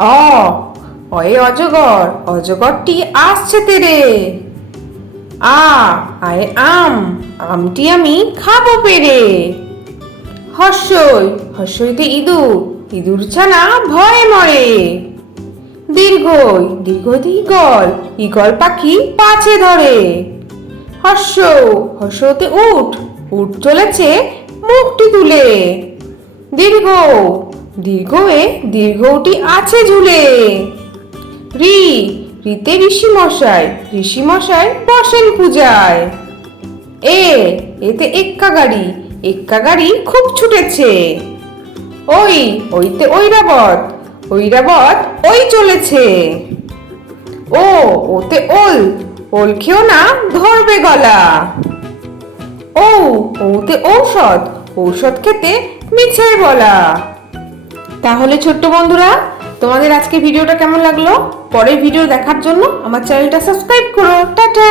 অ অয়ে অজগর, অজগরটি আসছে তেরে। আয়ে আম, আমটি আমি খাবো পেরে। হর্ষই, হর্ষইতে ইঁদুর, ইঁদুর ছানা ভয়ে মরে। দীর্ঘই, দীর্ঘইতে ঈগল, ঈগল পাখি পাছে ধরে। হর্ষ, হর্ষতে উট, উট চলেছে মুখটি তুলে। দীর্ঘ, দীর্ঘয়ে দীর্ঘটি আছে ঝুলে। ঋ, ঋতে ঋষি মশাই, ঋষি মশাই বসেন পূজায়। এতে এক্কা গাড়ি, এক্কা গাড়ি খুব ছুটেছে। ওইতে ঐরাবত, ঐরাবত ওই চলেছে। ওতে ওল, ওল খেও না ধরবে গলা। ওতে ঔষধ, ঔষধ খেতে মিছে বলা। তাহলে ছোট্ট বন্ধুরা, তোমাদের আজকে ভিডিওটা কেমন লাগলো? পরের ভিডিও দেখার জন্য আমার চ্যানেলটা সাবস্ক্রাইব করো। টাটা।